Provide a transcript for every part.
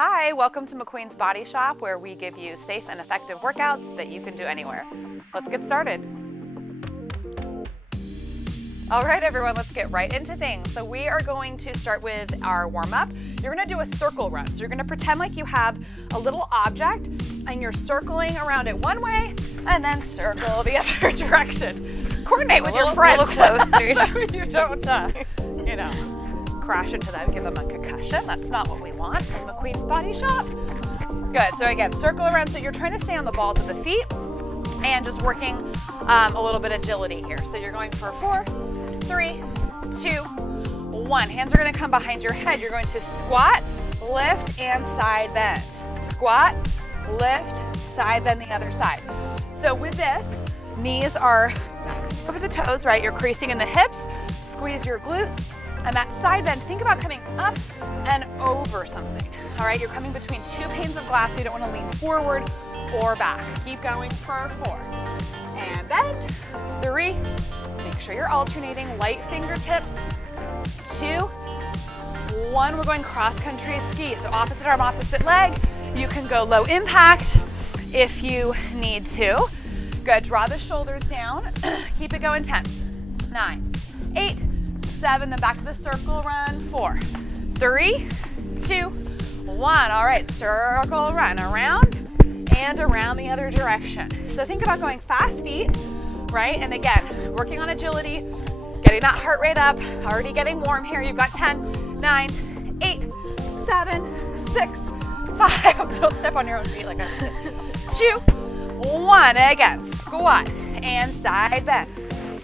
Hi, welcome to McQueen's Body Shop, where we give you safe and effective workouts that you can do anywhere. Let's get started. All right, everyone, let's get right into things. So we are going to start with our warm-up. You're gonna do a circle run. So you're gonna pretend like you have a little object and you're circling around it one way and then circle the other direction. Coordinate with your friends. A little close, so you don't, crash into them, give them a concussion. That's not what we want from McQueen's Body Shop. Good, so again, circle around. So you're trying to stay on the balls of the feet and just working a little bit of agility here. So you're going for 4, 3, 2, 1. Hands are gonna come behind your head. You're going to squat, lift, and side bend. Squat, lift, side bend the other side. So with this, knees are back over the toes, right? You're creasing in the hips, squeeze your glutes, and that side bend, think about coming up and over something. All right, you're coming between two panes of glass, so you don't wanna lean forward or back. Keep going for 4. And bend, 3. Make sure you're alternating, light fingertips, 2, 1. We're going cross-country ski. So opposite arm, opposite leg. You can go low impact if you need to. Good, draw the shoulders down. Keep it going, 10, 9, 8, 7, then back to the circle run, 4, 3, 2, 1. All right, circle run around and around the other direction. So think about going fast feet, right? And again, working on agility, getting that heart rate up, already getting warm here. You've got 10, 9, 8, 7, 6, 5. Don't step on your own feet like I did. 2, 1. Again, squat and side bend.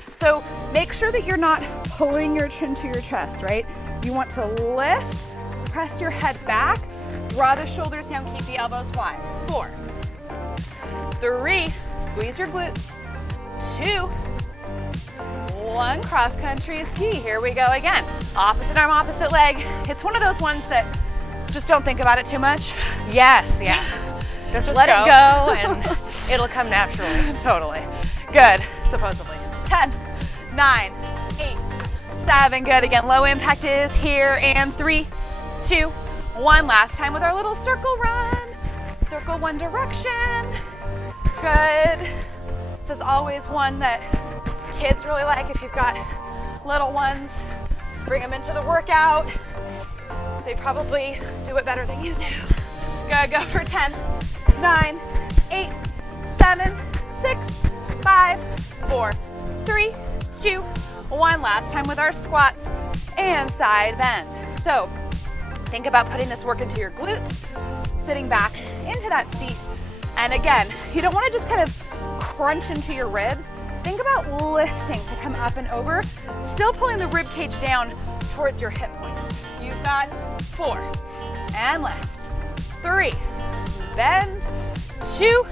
So make sure that you're not pulling your chin to your chest, right? You want to lift, press your head back, draw the shoulders down, keep the elbows wide. 4, 3, squeeze your glutes. 2, 1, cross-country ski. Here we go again. Opposite arm, opposite leg. It's one of those ones that just don't think about it too much. Yes. Just let it go and it'll come naturally. Totally. Good, supposedly. 10, 9, 8, 7. Good. Again, low impact is here. And 3, 2, 1. Last time with our little circle run. Circle one direction. Good. This is always one that kids really like. If you've got little ones, bring them into the workout. They probably do it better than you do. Good, go for 10, 9, 8, 7, 6, 5, 4, 3, 2, 1. Last time with our squats and side bend. So think about putting this work into your glutes, sitting back into that seat. And again, you don't want to just kind of crunch into your ribs. Think about lifting to come up and over, still pulling the rib cage down towards your hip points. You've got 4, and lift, 3, bend, 2,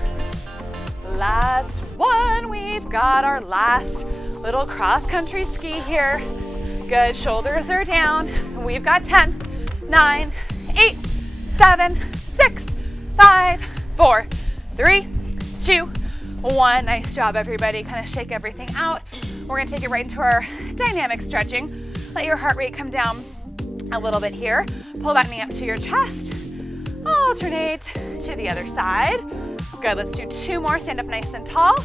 last 1. We've got our last little cross-country ski here. Good, shoulders are down. We've got 10, 9, 8, 7, 6, 5, 4, 3, 2, 1. Nice job, everybody. Kind of shake everything out. We're gonna take it right into our dynamic stretching. Let your heart rate come down a little bit here. Pull that knee up to your chest. Alternate to the other side. Good, let's do 2 more. Stand up nice and tall.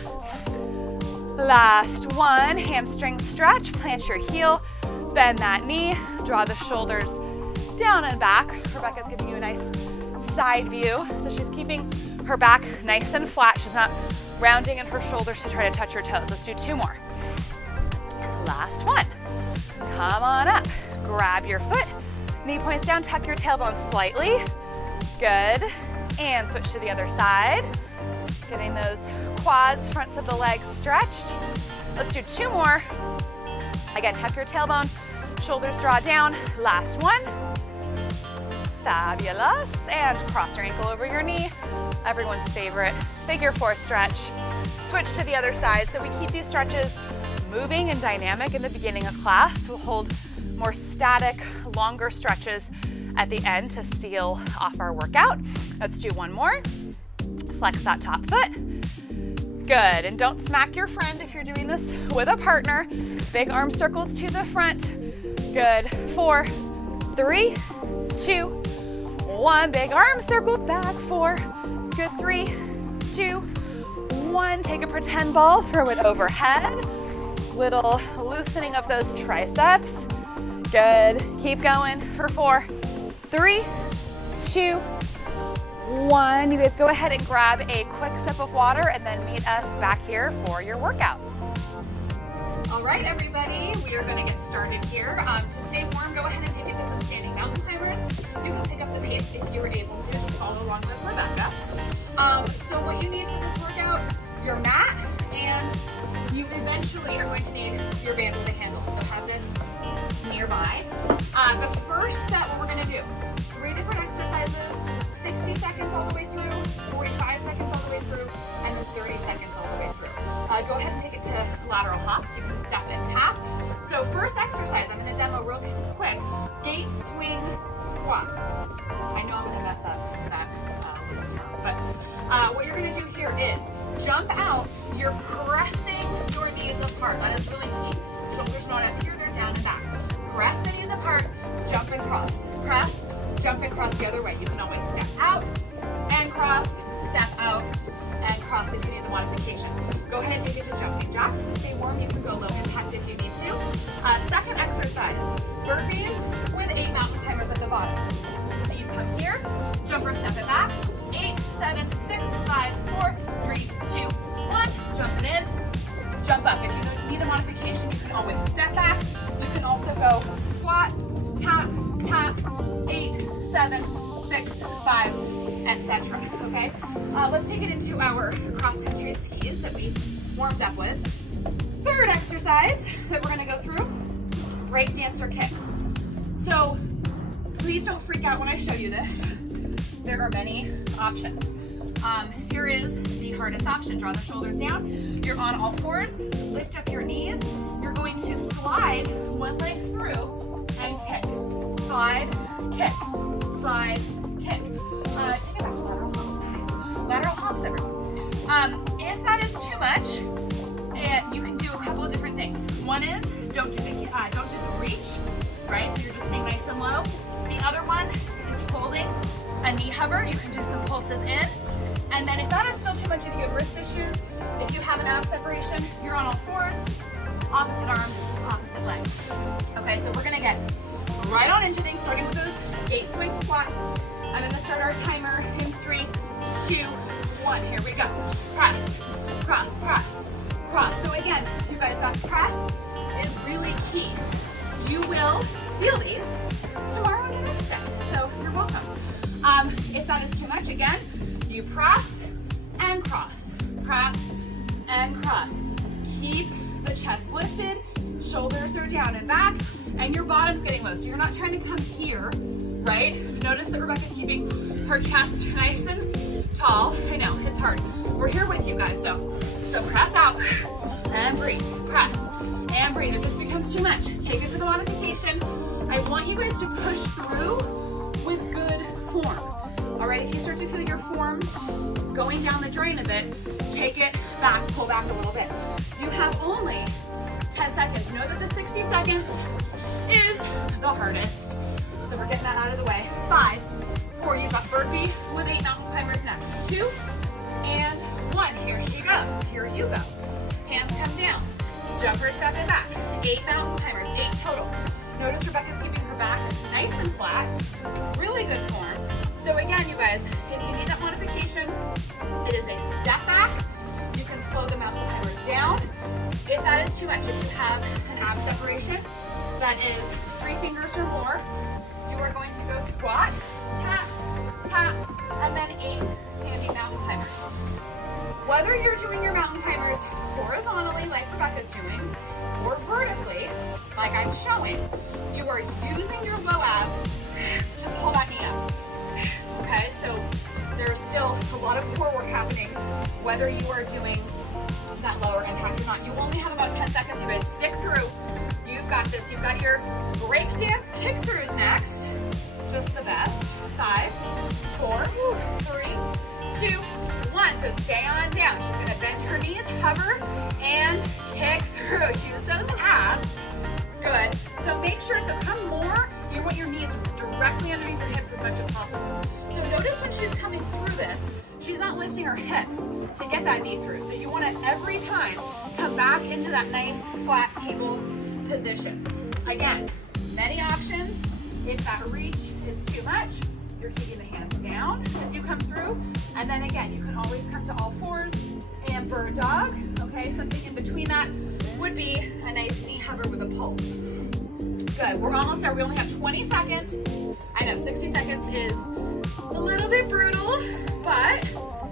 Last 1, hamstring stretch. Plant your heel, bend that knee, draw the shoulders down and back. Rebecca's giving you a nice side view. So she's keeping her back nice and flat. She's not rounding in her shoulders to try to touch her toes. Let's do 2 more. Last 1. Come on up. Grab your foot. Knee points down. Tuck your tailbone slightly. Good. And switch to the other side. Getting those quads, fronts of the legs stretched. Let's do 2 more. Again, tuck your tailbone. Shoulders draw down. Last 1. Fabulous. And cross your ankle over your knee. Everyone's favorite figure 4 stretch. Switch to the other side. So we keep these stretches moving and dynamic in the beginning of class. We'll hold more static, longer stretches at the end to seal off our workout. Let's do 1 more. Flex that top foot. Good, and don't smack your friend if you're doing this with a partner. Big arm circles to the front. Good, 4, 3, 2, 1. Big arm circles back. 4. Good. 3, 2, 1. Take a pretend ball, throw it overhead. Little loosening of those triceps. Good. Keep going for 4, 3, 2, 1. You guys go ahead and grab a quick sip of water and then meet us back here for your workout. All right, everybody, we are going to get started here. To stay warm, go ahead and take it to some standing mountain climbers. You can pick up the pace if you were able to. Just follow along with Rebecca. So what you need for this workout, your mat, and you eventually are going to need your band with a handle. So have this nearby. The first set, what we're going to do, 3 different exercises, 60 seconds all the way through, 45 seconds all the way through, and then 30 seconds all the way through. Go ahead and take it to lateral hops. You can step and tap. So first exercise, I'm going to demo real quick, gate swing squats. I know I'm going to mess up that little term, but what you're going to do here is jump out. You're pressing your knees apart. That is really key. Shoulders not up here, they're down and back. Press the knees apart, jump and cross. Press, jump and cross the other way. You can always step out and cross, step out and cross if you need the modification. Go ahead and take it to jumping jacks. To stay warm, you can go low impact if you need to. Second exercise, burpees with 8 mountain climbers at the bottom. So you come here, jump or step it back. 8, 7, 6, 5, 4, 3, 2, 1. Jump it in, jump up. If you need a modification, you can always step back. You can also go squat, tap, tap, 8, 7, 6, 5, etc. Okay, let's take it into our cross-country skis that we warmed up with. Third exercise that we're going to go through, break dancer kicks. So please don't freak out when I show you this. There are many options. Here is the hardest option. Draw the shoulders down. You're on all fours. Lift up your knees. You're going to slide one leg through and kick. Slide, kick, slide, kick. Take it back to lateral hops. Lateral hops, everyone. If that is too much, you can do a couple of different things. One is don't do the reach, right? So you're just staying nice and low. The other one is holding a knee hover. You can do some pulses in. And then if that is still too much, if you have wrist issues, if you have an ab separation, you're on all fours, opposite arm, opposite leg. Okay, so we're gonna get right on into things, starting with those gate swing squats. I'm gonna start our timer in 3, 2, 1. Here we go. Press, cross, press, cross. So again, you guys, that press is really key. You will feel these tomorrow and the next day, so you're welcome. If that is too much, again, you press and cross, press and cross. Keep the chest lifted, shoulders are down and back, and your bottom's getting low. So you're not trying to come here, right? Notice that Rebecca's keeping her chest nice and tall. I know, it's hard. We're here with you guys, though. So press out and breathe, press and breathe. If this becomes too much, take it to the modification. I want you guys to push through with good form. All right, if you start to feel your form going down the drain a bit, take it back, pull back a little bit. You have only 10 seconds. Know that the 60 seconds is the hardest. So we're getting that out of the way. 5, 4, you've got burpee with 8 mountain climbers next. 2 and 1, here she goes. Here you go. Hands come down. Jumper step it back. 8 mountain climbers, 8 total. Notice Rebecca's keeping her back nice and flat. Really good form. So again, you guys, if you need that modification, it is a step back. You can slow the mountain climbers down. If that is too much, if you have an ab separation that is 3 fingers or more, you are going to go squat, tap, tap, and then 8 standing mountain climbers. Whether you're doing your mountain climbers horizontally, like Rebecca's doing, or vertically, like I'm showing, you are using your low abs to pull that knee up. Okay, so there's still a lot of core work happening, whether you are doing that lower impact or not. You only have about 10 seconds, you guys. Stick through. You've got this. You've got your break dance kick-throughs next. Just the best. 5, 4, 3, 2, 1. So stay on down. She's gonna bend her knees, hover, and kick through. Use those abs. Good. So make sure, so come more, you want your knees directly underneath your hips as much as possible. she's coming through this, she's not lifting her hips to get that knee through. So you want to every time come back into that nice flat table position. Again, many options. If that reach is too much, you're keeping the hands down as you come through. And then again, you can always come to all fours and bird dog. Okay, something in between that would be a nice knee hover with a pulse. Good, we're almost there. We only have 20 seconds. I know 60 seconds is a little bit brutal, but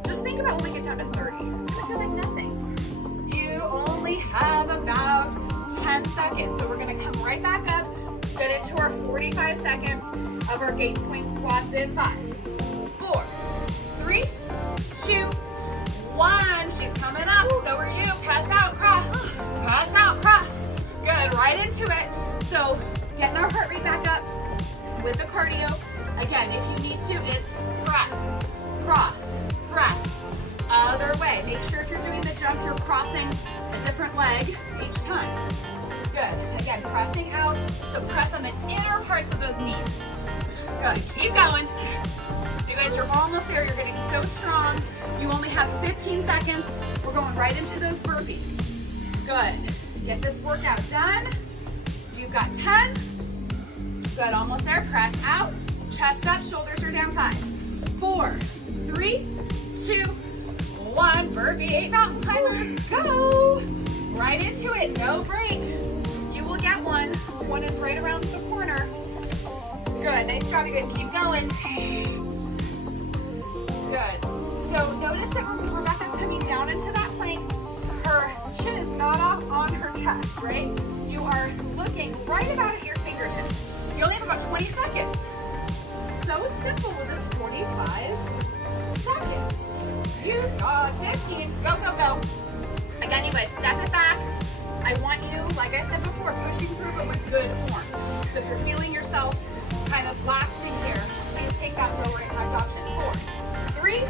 just think about when we get down to 30. It's gonna feel like nothing. You only have about 10 seconds. So we're gonna come right back up, get into our 45 seconds of our gate swing squats in 5, 4, 3, 2, 1. She's coming up, so are you. Press out, cross. Press out, cross. Good, right into it. So getting our heart rate back up with the cardio. Again, if you need to, it's press, cross, press. Other way. Make sure if you're doing the jump, you're crossing a different leg each time. Good. Again, pressing out. So press on the inner parts of those knees. Good. Keep going. You guys are almost there. You're getting so strong. You only have 15 seconds. We're going right into those burpees. Good. Get this workout done. You've got 10. Good. Almost there. Press out. Chest up. Shoulders are down. 5, 4, 3, 2, 1. Burpee. 8 mountain climbers. Go. Right into it. No break. You will get one. One is right around the corner. Good. Nice job, you guys. Keep going. Good. So notice that when Rebecca's coming down into that plank, her chin is not off on her chest, right? You are looking right about at your fingertips. You only have about 20 seconds. So simple with this 45 seconds. You've got 15. Go, go, go. Again, you guys, step it back. I want you, like I said before, pushing through but with good form. So if you're feeling yourself kind of lapsing here, please take that lower impact option. 4, 3,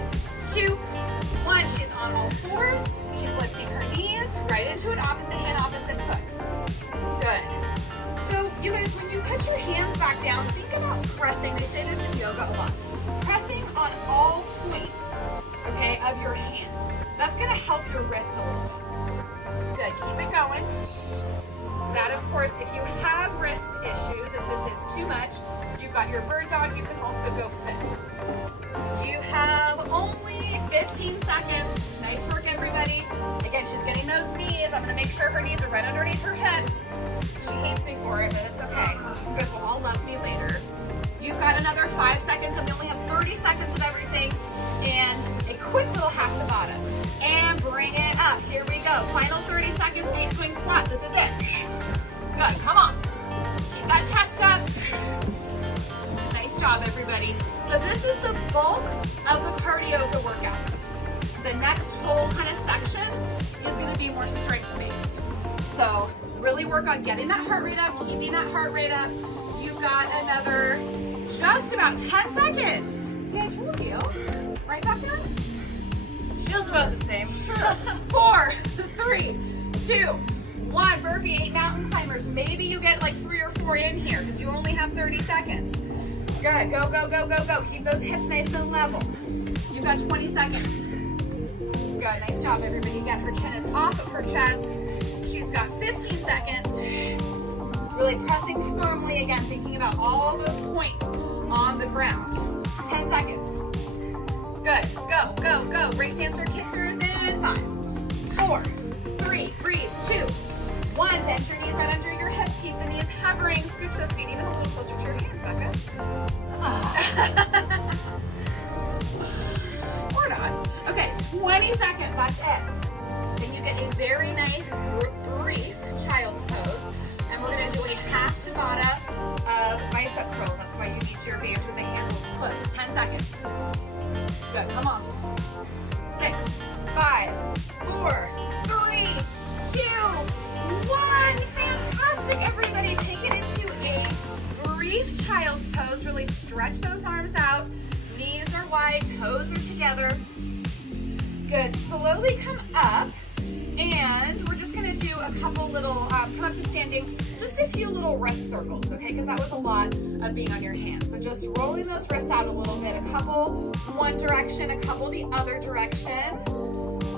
2, 1. She's on all fours. She's lifting her knees right into an opposite hand, opposite foot. Good. So you guys, when you put your hands back down, think about pressing. They say this in yoga a lot. Pressing on all points, okay, of your hand. That's gonna help your wrist a little bit. Good, keep it going. That, of course, if you have wrist issues, if this is too much, you've got your bird dog, you can also go fists. You have only 15 seconds. Nice work, everybody. Again, she's getting those knees. I'm gonna make sure her knees are right underneath her hips. She hates me for it, but it's okay. You guys will all love me later. You've got another 5 seconds, and we only have 30 seconds of everything. And a quick little half to bottom. And bring it up. Here we go. Final 30 seconds, gate swing squats. This is it. Good, come on. Keep that chest up. Nice job, everybody. So this is the bulk of the cardio of the workout. The next whole kind of section is gonna be more strength-based. So really work on getting that heart rate up, keeping that heart rate up. You've got another just about 10 seconds. See, I told you. Right back there? Feels about the same. Sure. 4, 3, 2, 1. Burpee, 8 mountain climbers. Maybe you get like 3 or 4 in here because you only have 30 seconds. Good. Go, go, go, go, go. Keep those hips nice and level. You've got 20 seconds. Good. Nice job, everybody. Again, her chin is off of her chest. She's got 15 seconds. Really pressing firmly again, thinking about all those points on the ground. 10 seconds. Good. Go, go, go. Break dancer kickers in 5, 4, 3, breathe, 2, 1. Bend your knees right under your hips. Keep the knees hovering. Scooch those feet even a little closer to your hands, Becca. Or not. Okay, 20 seconds. That's it. Then you get a very nice, brief child's pose. And we're going to do a half tabata of bicep curls. That's why you need your bands with the handles closed. 10 seconds. Good, come on. 6, 5, 4, 3, 2, 1. Fantastic, everybody. Take it into a brief child's pose. Really stretch those arms out. Knees are wide, toes are together. Good, slowly come up. And we're just gonna do do a couple little, come up to standing, just a few little wrist circles, okay? Because that was a lot of being on your hands. So just rolling those wrists out a little bit, a couple one direction, a couple the other direction.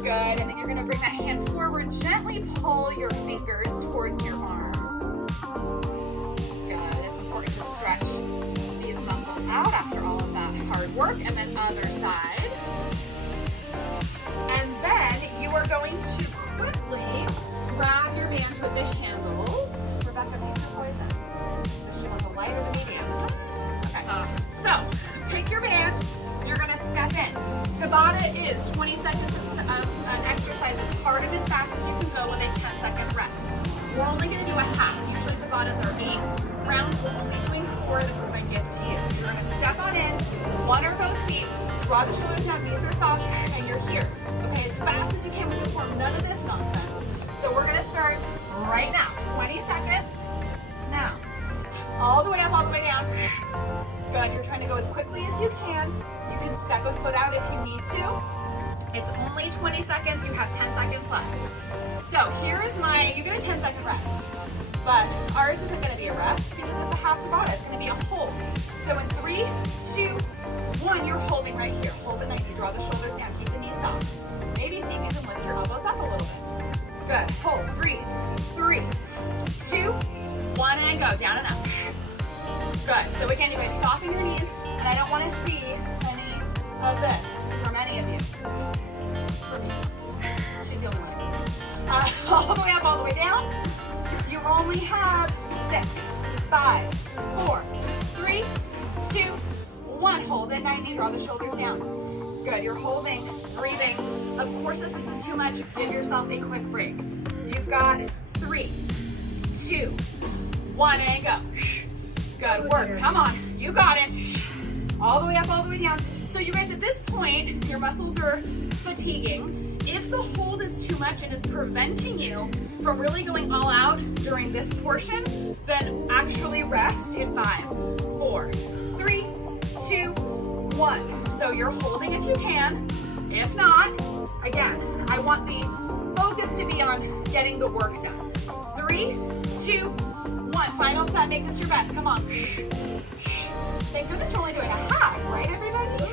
Good, and then you're gonna bring that hand forward, gently pull your fingers towards your arm. Good, it's important to stretch these muscles out after all of that hard work, and then other side. And then you are going to quickly grab your band with the handles. Rebecca, pick your poison. Does she want the light or the medium? Okay, so pick your band. You're gonna step in. Tabata is 20 seconds of an exercise as hard and as fast as you can go with a 10-second rest. We're only gonna do a half. Usually Tabatas are 8 rounds. We're only doing 4. This is my gift to you. So you're gonna step on in, one or both feet, draw the shoulders down, knees are soft, and you're here. Okay, as fast as you can with your form. None of this nonsense. So we're gonna start right now. 20 seconds. Now, all the way up, all the way down. Good, you're trying to go as quickly as you can. You can step a foot out if you need to. It's only 20 seconds, you have 10 seconds left. So here is you get a 10-second rest. But ours isn't gonna be a rest because it's a half Tabata, it's gonna be a hold. So in 3, 2, 1, you're holding right here. Hold it nice, you draw the shoulders down, keep the knees soft. Maybe see if you can lift your elbows up a little bit. Good, hold, breathe. 3, 2, 1, and go, down and up. Good, so again, you guys soften your knees, and I don't wanna see any of this from any of you. For me. She's the only one I can see. All the way up, all the way down. You only have 6, 5, 4, 3, 2, 1. Hold it 90, draw the shoulders down. Good, you're holding, breathing. Of course, if this is too much, give yourself a quick break. You've got 3, 2, 1, and go. Good work, come on, you got it. All the way up, all the way down. So you guys, at this point, your muscles are fatiguing. If the hold is too much and is preventing you from really going all out during this portion, then actually rest in 5, 4, 3, 2, 1. So you're holding if you can. If not, again, I want the focus to be on getting the work done. 3, 2, 1. Final set, make this your best. Come on. Thank goodness we're only doing a half, right, everybody?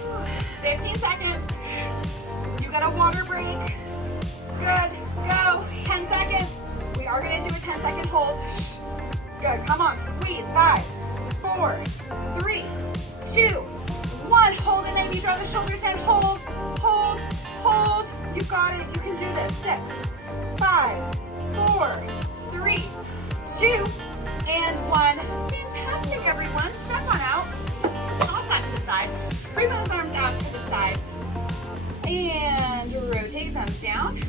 15 seconds. You got a water break. Good, go. 10 seconds. We are gonna do a 10-second hold. Good, come on, squeeze. 5, 4, 3, 2, 1. Hold it, then you draw the shoulders in. Hold, hold, hold. You got it, you can do this. 6, 5, 4, 3, 2, and 1. Fantastic, everyone. Step on out. Toss that to the side. Bring those arms out to the side. And rotate thumbs down.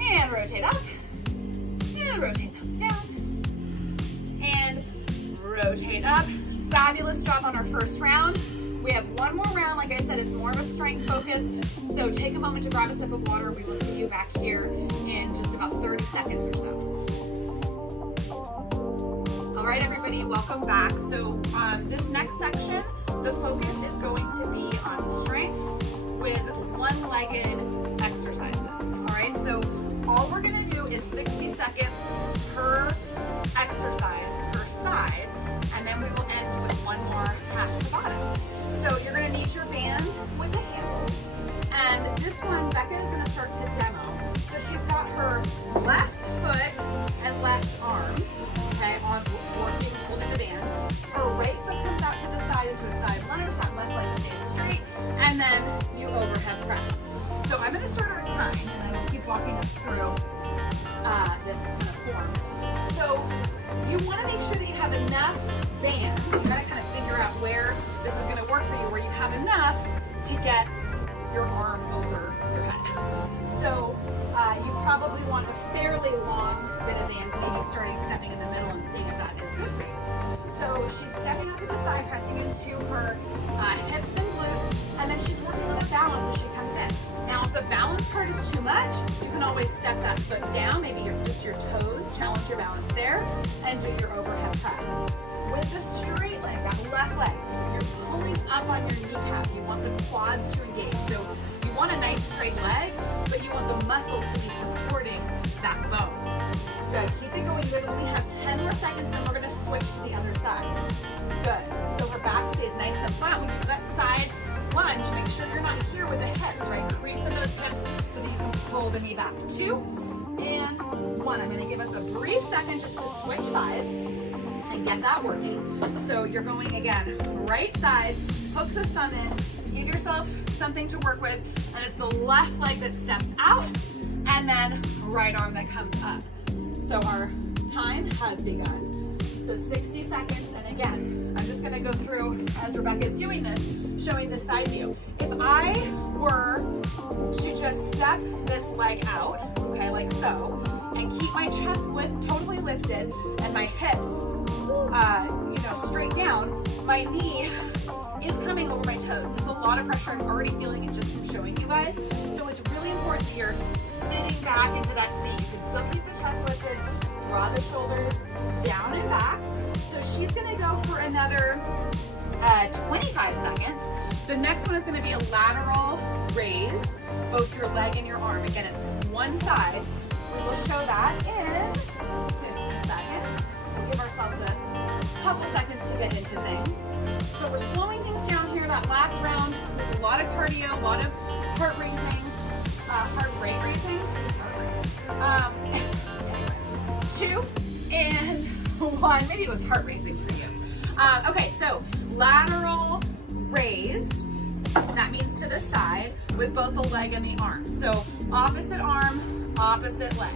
And rotate up. And rotate thumbs down. And rotate up. Fabulous job on our first round. We have one more round. Like I said, it's more of a strength focus. So take a moment to grab a sip of water. We will see you back here in just about 30 seconds or so. All right, everybody, welcome back. So this next section, the focus is going to be on strength with one-legged exercises. All right, so all we're gonna do is 60 seconds per exercise per side, and then we will end with one more half Tabata. So you're gonna need your band with the handles, and this one, Becca is gonna start to demo. So she's got her left foot and left arm, okay, on working, holding the band. Her right foot comes out to the side into a side lunge, that left leg stays straight, and then you overhead press. So I'm gonna start our time, and then we'll keep walking us through this kind of form. So you wanna make sure that you have enough bands. You gotta kind of figure out where this is gonna work for you, where you have enough to get your arm over your head. So you probably want a fairly long bit of band, maybe stepping in the middle and seeing if that is good for you. So she's stepping out to the side, pressing into her hips and glutes, and then she's working on a balance as she comes in. Now, if the balance part is too much, you can always step that foot down, maybe just your toes, challenge your balance there, and do your overhead press. With the straight leg, that left leg, you're pulling up on your kneecap. You want the quads to engage. So you want a nice straight leg, but you want the muscles to be supporting that bone. side going. You guys only have 10 more seconds, then we're gonna switch to the other side. Good. So her back stays nice and flat. When you do that side lunge, make sure you're not here with the hips, right? Crease in those hips so that you can pull the knee back. 2 and 1. I'm gonna give us a brief second just to switch sides and get that working. So you're going again, right side, hook the thumb in, give yourself something to work with, and it's the left leg that steps out, and then right arm that comes up. So our time has begun. So 60 seconds, and again, I'm just gonna go through as Rebecca is doing this, showing the side view. If I were to just step this leg out, okay, like so, and keep my chest totally lifted and my hips, straight down, my knee is coming over my toes. It's a lot of pressure. I'm already feeling it just from showing you guys. So it's really important that you're sitting back into that seat. You can still keep the chest lifted, draw the shoulders down and back. So she's gonna go for another 25 seconds. The next one is gonna be a lateral raise, both your leg and your arm. Again, it's one side. We will show that in 15 seconds. We'll give ourselves a couple seconds to get into things. So we're slowing things down here. That last round was a lot of cardio, a lot of heart rate raising. 2 and 1. Maybe it was heart racing for you. Okay, so lateral raise. That means to the side with both the leg and the arm. So opposite arm, opposite leg.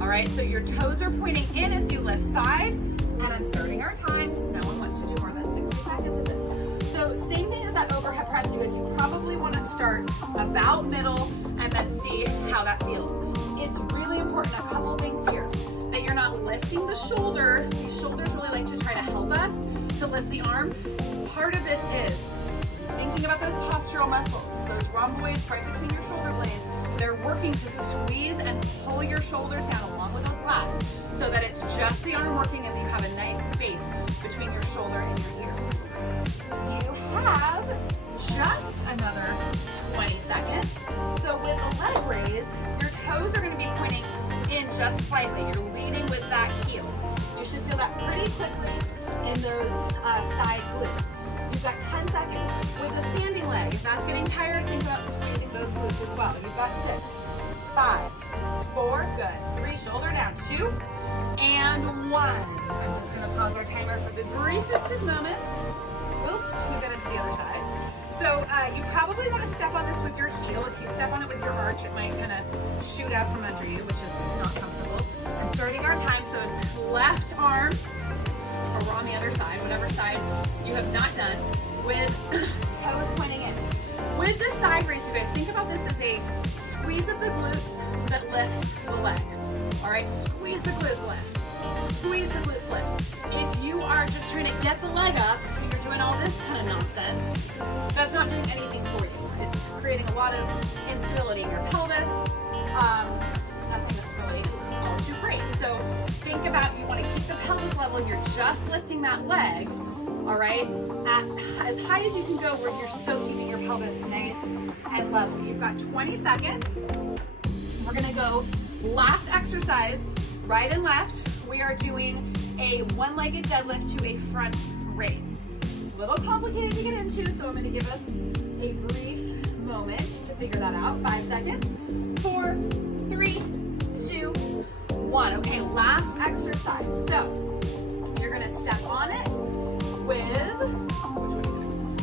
All right, so your toes are pointing in as you lift side, and I'm starting our time because no one wants to do more than 60 seconds of this. So same thing as that overhead press, you guys, you probably want to start about middle and then see how that feels. It's really important, a couple things here, that you're not lifting the shoulder. These shoulders really like to try to help us to lift the arm. Part of this is thinking about those postural muscles, those rhomboids right between your shoulder blades. They're working to squeeze and pull your shoulders down along with those lats so that it's just the arm working and you have a nice space between your shoulder and your ear. You have just another 20 seconds. So with the leg raise, your toes are going to be pointing in just slightly. You're leading with that heel. You should feel that pretty quickly in those side glutes. You've got 10 seconds with the standing leg. If that's getting tired, think about squeezing those glutes as well. You've got 6, 5, 4, good. 3, shoulder down, 2, and 1. I'm just gonna pause our timer for the briefest of moments. Whilst we get into the other side. So you probably want to step on this with your heel. If you step on it with your arch, it might kind of shoot out from under you, which is not comfortable. I'm starting our time, so it's left arm, or we're on the other side, whatever side you have not done, with toes pointing in. With the side raise, you guys, think about this as a squeeze of the glutes that lifts the leg. All right, squeeze the glutes lift. Squeeze the glutes lift. If you are just trying to get the leg up and you're doing all this kind of nonsense, that's not doing anything for you. It's creating a lot of instability in your pelvis. Nothing that's really all too great. So think about, you want to keep the pelvis level and you're just lifting that leg, all right, at as high as you can go where you're still keeping your pelvis nice and level. You've got 20 seconds. We're going to go last exercise, right and left. We are doing a one-legged deadlift to a front raise. A little complicated to get into, so I'm going to give us a brief moment to figure that out. 5 seconds. 4, 3, 2, 1. Okay, last exercise. So you're going to step on it with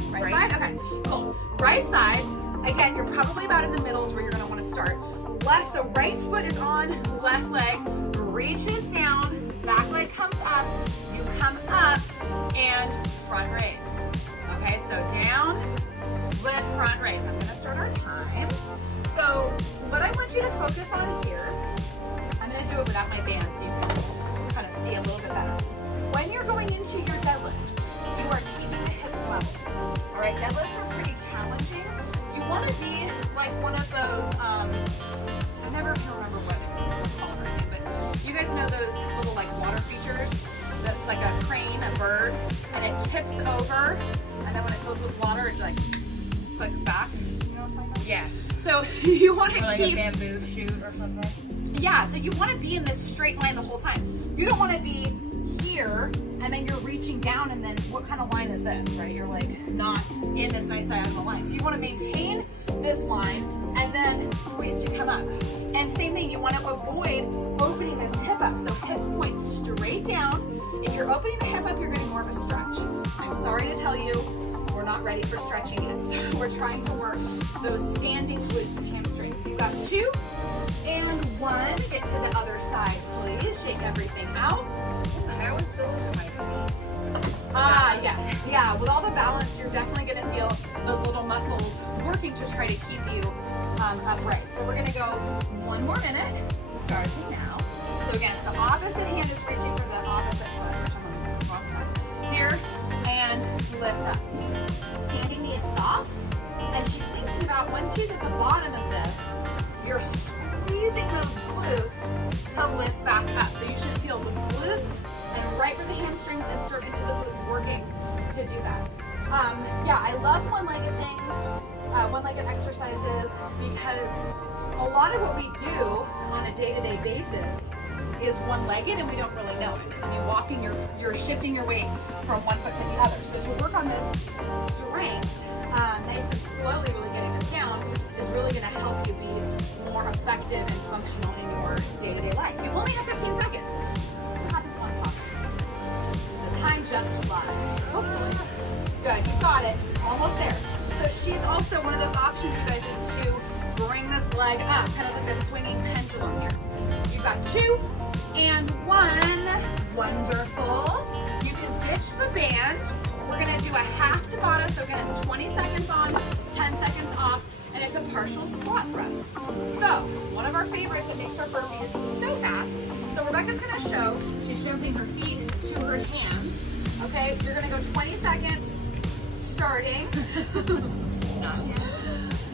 right side. Okay, cool. Right side. Again, you're probably about in the middle is where you're going to want to start. Left, so right foot is on, left leg reaches down, back leg comes up, you come up, and front raise. Okay, so down, lift, front raise. I'm gonna start our time. So what I want you to focus on here, I'm gonna do it without my band so you can kind of see a little bit better. When you're going into your deadlift, you are keeping the hips level. All right, deadlifts are pretty challenging. You wanna be like one of those, I never can remember what it's called, but you guys know those little like water features that's like a crane, a bird, and it tips over, and then when it fills with water, it like clicks back. You know what I'm talking about? Yes. So you want to like keep a bamboo shoot or something. yeah, so you want to be in this straight line the whole time. You don't want to be here and then you're reaching down and then what kind of line is this, right? You're like not in this nice diagonal line. So you want to maintain this line and then squeeze to come up. And same thing, you want to avoid opening this hip up. So hips point straight down. If you're opening the hip up, you're getting more of a stretch. I'm sorry to tell you, we're not ready for stretching yet. So we're trying to work those standing glutes and hamstrings. You've got 2 and 1. Get to the other side, please. Shake everything out. I always feel this in my feet. Yes. Yeah, with all the balance, you're definitely going to feel those little muscles working to try to keep you upright. So we're going to go 1 more minute, starting now. So again, so the opposite hand is reaching for the opposite foot, which I'm on the wrong side. Here, and lift up. Standing knee is soft, and she's thinking about once she's at the bottom of this, you're squeezing those glutes to lift back up. So you should feel the glutes and right where the hamstrings insert into the glutes working to do that. Yeah, I love one-legged things, one-legged exercises, because a lot of what we do on a day-to-day basis is one-legged and we don't really know it. I mean, walking, you're shifting your weight from one foot to the other. So to work on this strength, nice and slowly really getting this down, is really going to help you be more effective and functional in your day-to-day life. You only have 15 seconds. What happens on top? The time just flies. Hopefully. Good, you got it. Almost there. So she's also, one of those options, you guys, is to bring this leg up, kind of like a swinging pendulum here. You've got 2 and 1. Wonderful. You can ditch the band. We're gonna do a half Tabata, so again, it's 20 seconds on, 10 seconds off, and it's a partial squat thrust. So, one of our favorites that makes our burpees so fast. So Rebecca's gonna show, she's jumping her feet into her hands. Okay, you're gonna go 20 seconds, starting.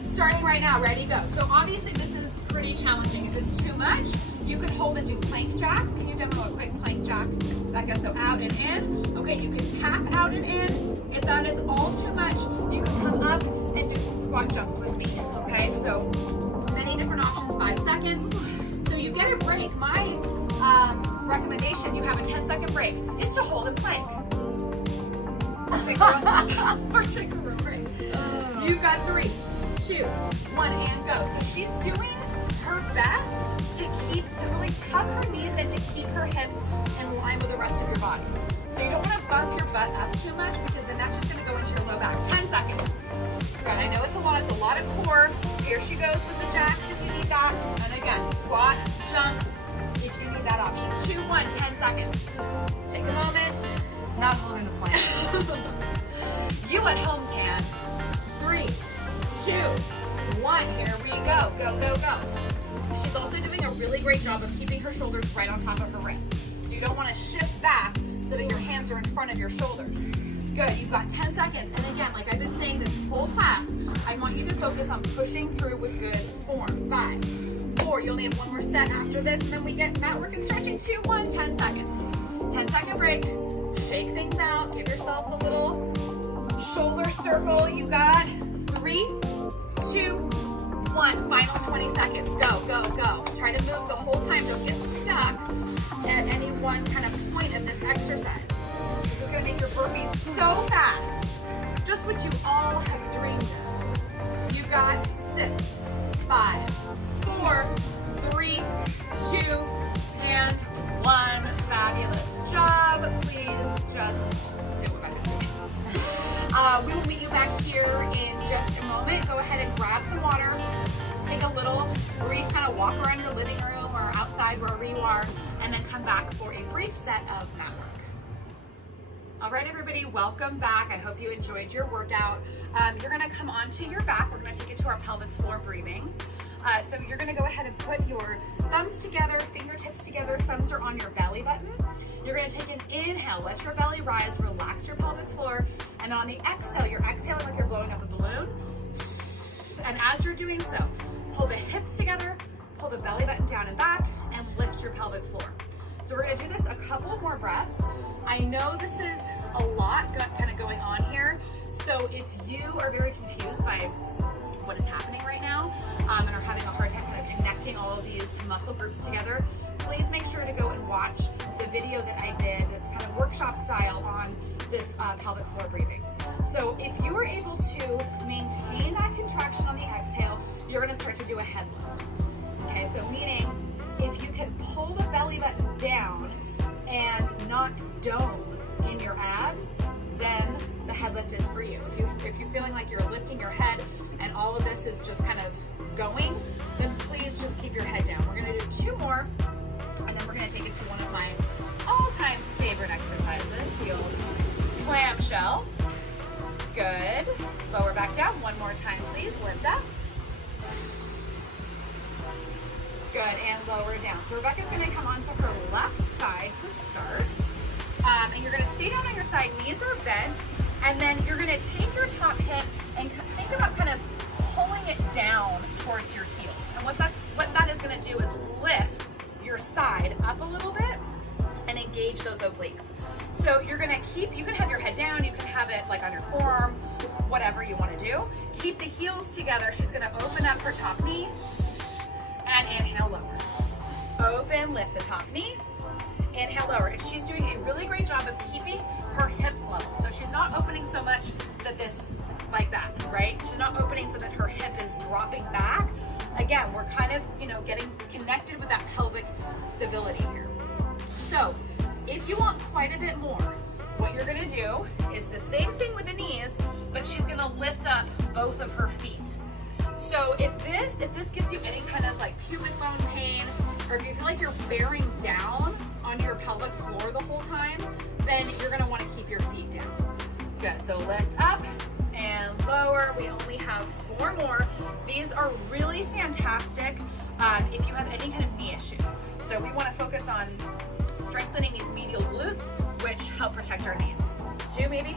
Starting right now, ready, go. So obviously this is pretty challenging. If it's too much, you could hold and do plank jacks. Can you demo a quick plank jack? Becca, so out and in. Okay, you can tap out and in. If that is all too much, you can come up and do some squat jumps with me. Okay, so many different options, 5 seconds. So you get a break. My recommendation, you have a 10-second break, is to hold and plank. Or take a real break. You've got 3, 2, 1, and go. So she's doing her best to really tuck her knees and to keep her hips in line with the rest of your body. So you don't want to bump your butt up too much, because then that's just going to go into your low back. 10 seconds. Good, I know it's a lot of core. Here she goes with the jacks if you need that. And again, squat, jumps, if you need that option. 2, 1, 10 seconds. Take a moment. Not holding the plank. You at home can. 3, 2, 1. Here we go. Go, go, go. She's also doing a really great job of keeping her shoulders right on top of her wrists. So you don't want to shift back so that your hands are in front of your shoulders. Good, you've got 10 seconds. And again, like I've been saying this whole class, I want you to focus on pushing through with good form. 5, 4, you only have 1 more set after this, and then we get mat work and stretching. 2, 1, 10 seconds. 10-second break. Shake things out. Give yourselves a little shoulder circle. You got 3, 2, 1. Final 20 seconds. Go, go, go. Try to move the whole time. Don't get stuck at any one kind of point of this exercise. This is going to make your burpees so fast. Just what you all have dreamed of. You got 6, 5, 4, 3, 2, and 1. Fabulous job. Please just do what Rebecca's doing. We will meet you back here in just a moment. Go ahead and grab some water. Take a little brief kind of walk around your living room or outside wherever you are, and then come back for a brief set of mat work. All right, everybody, welcome back. I hope you enjoyed your workout. You're gonna come onto your back. We're gonna take it to our pelvic floor breathing. So you're gonna go ahead and put your thumbs together, fingertips together, thumbs are on your belly button. You're gonna take an inhale, let your belly rise, relax your pelvic floor, and then on the exhale, you're exhaling like you're blowing up a balloon. And as you're doing so, pull the hips together, pull the belly button down and back, and lift your pelvic floor. So we're gonna do this a couple more breaths. I know this is a lot kind of going on here, so if you are very confused by what is happening right now and are having a hard time kind of connecting connecting all of these muscle groups together, please make sure to go and watch the video that I did that's kind of workshop style on this pelvic floor breathing. So if you are able to maintain that contraction on the exhale, you're gonna start to do a head lift. Okay, so meaning if you can pull the belly button down and not dome in your abs, then the head lift is for you. If you're feeling like you're lifting your head and all of this is just kind of going, then please just keep your head down. We're gonna do 2 more, and then we're gonna take it to one of my all-time favorite exercises, the old clamshell. Good. Lower back down. One more time, please. Lift up. Good, and lower down. So Rebecca's gonna come onto her left side to start. And you're gonna stay down on your side, knees are bent, and then you're gonna take your top hip and think about kind of pulling it down towards your heels. And what that is gonna do is lift your side up a little bit and engage those obliques. So you're gonna keep, you can have your head down, you can have it like on your forearm, whatever you wanna do. Keep the heels together. She's gonna open up her top knee and inhale, lower. Open, lift the top knee, inhale, lower. And she's doing a really great job of keeping her hips level. So she's not opening so much that this, like that, right? She's not opening so that her hip is dropping back. Again, we're kind of, getting connected with that pelvic stability here. So if you want quite a bit more, what you're gonna do is the same thing with the knees, but she's gonna lift up both of her feet. So if this gives you any kind of like pubic bone pain, or if you feel like you're bearing down on your pelvic floor the whole time, then you're gonna wanna keep your feet down. Good, so lift up and lower. We only have 4 more. These are really fantastic if you have any kind of knee issues. So we wanna focus on strengthening these medial glutes, which help protect our knees. 2 maybe.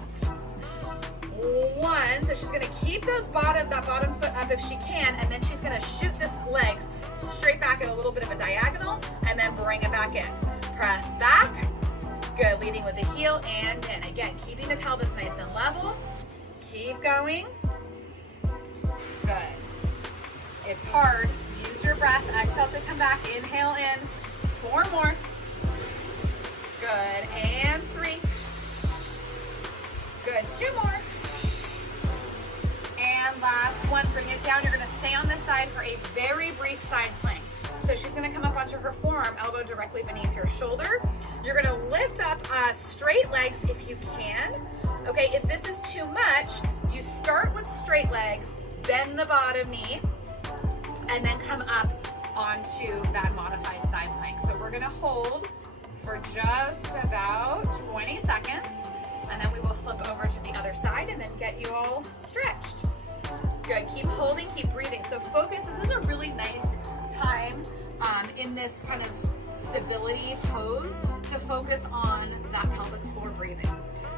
1, so she's gonna keep that bottom foot up if she can, and then she's gonna shoot this leg straight back at a little bit of a diagonal, and then bring it back in. Press back. Good, leading with the heel and in. Again, keeping the pelvis nice and level. Keep going. Good. It's hard. Use your breath. Exhale to come back. Inhale in. 4 more. Good, and 3. Good, 2 more. And last one, bring it down. You're gonna stay on this side for a very brief side plank. So she's gonna come up onto her forearm, elbow directly beneath your shoulder. You're gonna lift up straight legs if you can. Okay, if this is too much, you start with straight legs, bend the bottom knee, and then come up onto that modified side plank. So we're gonna hold for just about 20 seconds, and then we will flip over to the other side and then get you all stretched. Good, keep holding, keep breathing. So focus, this is a really nice time in this kind of stability pose to focus on that pelvic floor breathing.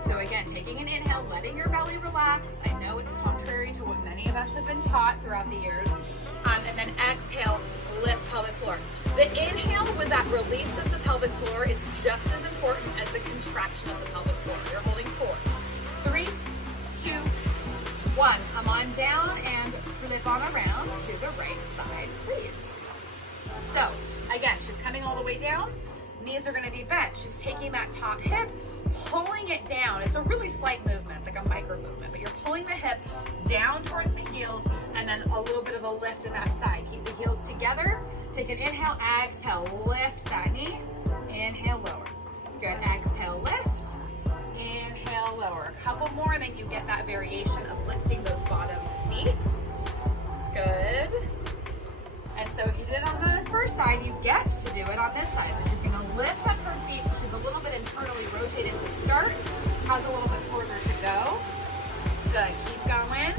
So again, taking an inhale, letting your belly relax. I know it's contrary to what many of us have been taught throughout the years. And then exhale, lift pelvic floor. The inhale with that release of the pelvic floor is just as important as the contraction of the pelvic floor. You're holding 4, 3, 2, 1. Come on down and flip on around to the right side, please. So again, she's coming all the way down. Knees are gonna be bent. She's taking that top hip, pulling it down. It's a really slight movement, it's like a micro movement, but you're pulling the hip down towards the heels and then a little bit of a lift in that side. Keep the heels together. Take an inhale, exhale, lift that knee. Inhale, lower. Good, exhale, lift. Inhale, lower. A couple more and then you get that variation of lifting those bottom feet. Good. And so if you did it on the first side, you get to do it on this side. So she's gonna lift up her feet. So she's a little bit internally rotated to start. Has a little bit further to go. Good, keep going.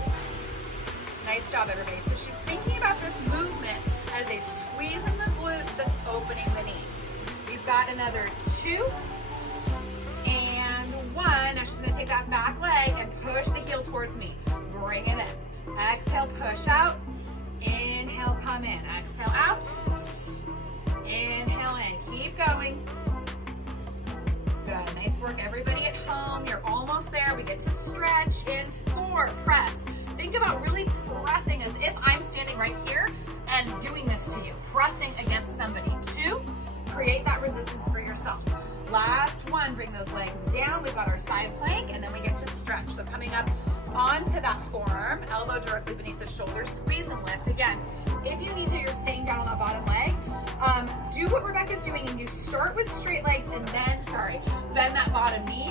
Nice job, everybody. So she's thinking about this movement as a squeeze in the glutes that's opening the knee. We've got another 2 and 1. Now she's gonna take that back leg and push the heel towards me. Bring it in. Exhale, push out. Inhale, come in. Exhale, out. Inhale in. Keep going. Good. Nice work, everybody at home. You're almost there. We get to stretch in 4. Press. Think about really pressing as if I'm standing right here and doing this to you. Press got our side plank, and then we get to stretch. So coming up onto that forearm, elbow directly beneath the shoulder, squeeze and lift. Again, if you need to, you're staying down on the bottom leg. Do what Rebecca's doing, and you start with straight legs and then, bend that bottom knee.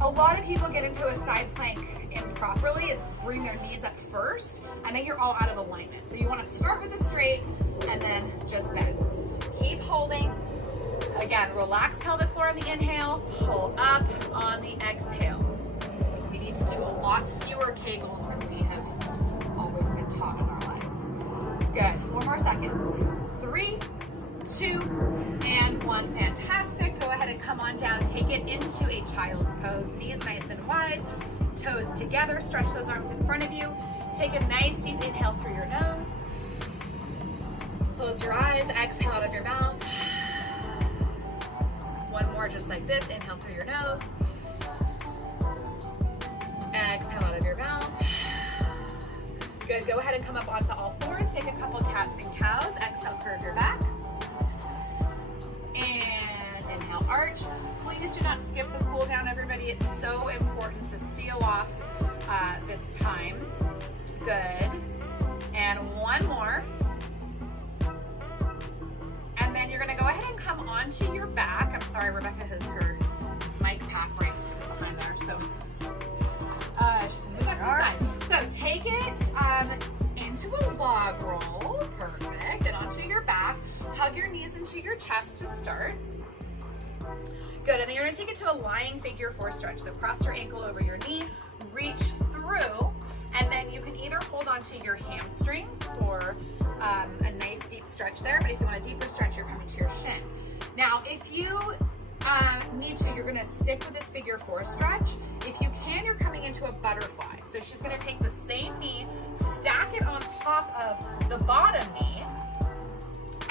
A lot of people get into a side plank improperly. It's bring their knees up first, and then you're all out of alignment. So you want to start with a straight and then just bend. Keep holding. Again, relax pelvic floor on the inhale, pull up on the exhale. We need to do a lot fewer kegels than we have always been taught in our lives. Good, 4 more seconds. 3, 2, and 1. Fantastic. Go ahead and come on down. Take it into a child's pose. Knees nice and wide, toes together. Stretch those arms in front of you. Take a nice deep inhale through your nose. Close your eyes. Exhale out of your mouth. One more just like this. Inhale through your nose. Exhale out of your mouth. Good. Go ahead and come up onto all fours. Take a couple cats and cows. Exhale, curve your back. And inhale, arch. Please do not skip the cool down, everybody. It's so important to seal off this time. Good. And one more. And then you're going to go ahead and come onto your back. I'm sorry, Rebecca has her mic pack right behind there. So she's going to move that to the side. So take it into a log roll. Perfect. And onto your back. Hug your knees into your chest to start. Good. And then you're going to take it to a lying figure 4 stretch. So cross your ankle over your knee, reach through, and then you can either hold onto your hamstrings for a nice deep stretch there, but if you want a deeper stretch, you're coming to your shin. Now, if you need to, you're going to stick with this figure 4 stretch. If you can, you're coming into a butterfly. So she's going to take the same knee, stack it on top of the bottom knee,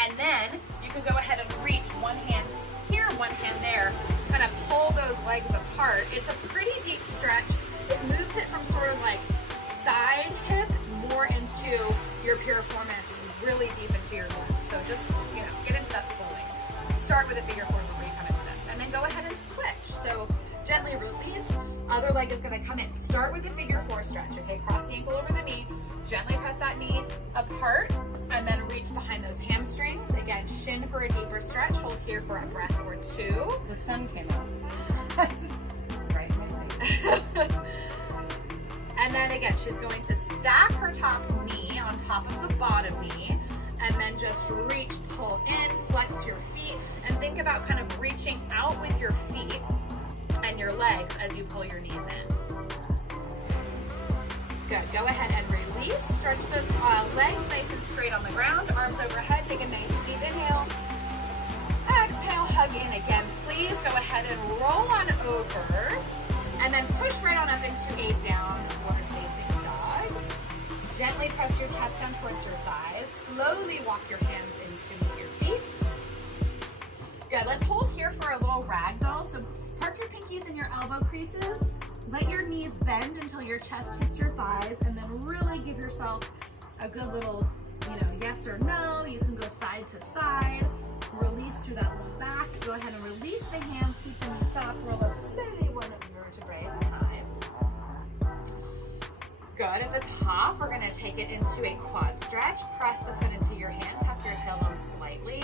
and then you can go ahead and reach one hand here, one hand there, kind of pull those legs apart. It's a pretty deep stretch. It moves it from sort of like side hip more into your piriformis, really deep into your glutes. So just, get into that slowly. Start with a figure 4 before you come into this. And then go ahead and switch. So gently release, other leg is gonna come in. Start with a figure 4 stretch, okay? Cross the ankle over the knee, gently press that knee apart, and then reach behind those hamstrings. Again, shin for a deeper stretch. Hold here for a breath or 2. The sun came out. Right in my face. And then again, she's going to stack her top knee on top of the bottom knee, and then just reach, pull in, flex your feet, and think about kind of reaching out with your feet and your legs as you pull your knees in. Good. Go ahead and release. Stretch those legs nice and straight on the ground. Arms overhead. Take a nice deep inhale. Exhale. Hug in again. Please go ahead and roll on over. And then push right on up into a downward facing dog. Gently press your chest down towards your thighs. Slowly walk your hands into your feet. Good. Let's hold here for a little ragdoll. So park your pinkies in your elbow creases. Let your knees bend until your chest hits your thighs, and then really give yourself a good little, yes or no. You can go side to side. Release through that low back. Go ahead and release the hands. Keep the knees soft. Roll up steady, one vertebrae at a time. Good. At the top, we're going to take it into a quad stretch. Press the foot into your hand. Tap your tailbone slightly.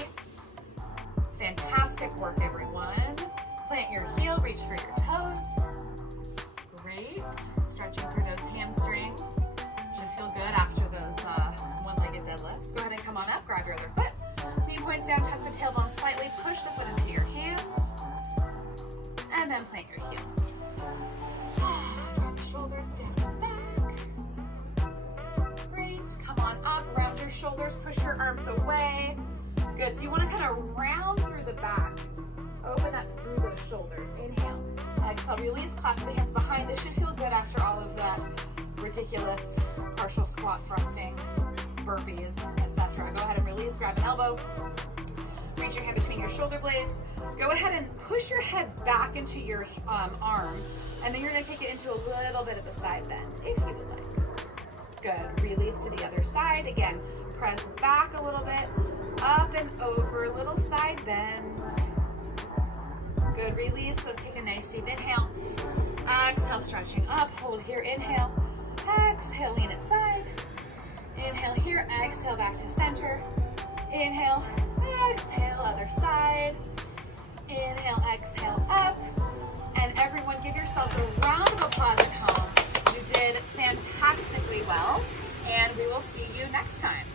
Fantastic work, everyone. Plant your heel. Reach for your toes. Great. Stretching through those hamstrings. Should feel good after those one-legged deadlifts. Go ahead and come on up. Grab your other foot. Knee points down. Tuck the tailbone slightly. Push the foot into your hands. And then plant your heel. Drop the shoulders down and back. Great. Come on up. Round your shoulders. Push your arms away. Good. So you want to kind of round through the back. Open up through those shoulders. Inhale. Exhale. Release. Clasp the hands behind. This should feel good after all of that ridiculous partial squat thrusting, burpees, etc. Go ahead and release. Grab an elbow. Reach your hand between your shoulder blades. Go ahead and push your head back into your arm, and then you're going to take it into a little bit of a side bend, if you would like. Good. Release to the other side. Again, press back a little bit, up and over, little side bend. Good, release. Let's take a nice deep inhale. Exhale, stretching up. Hold here, inhale. Exhale, lean it side. Inhale here, exhale back to center. Inhale, exhale, other side. Inhale, exhale, up. And everyone give yourselves a round of applause at home. You did fantastically well, and we will see you next time.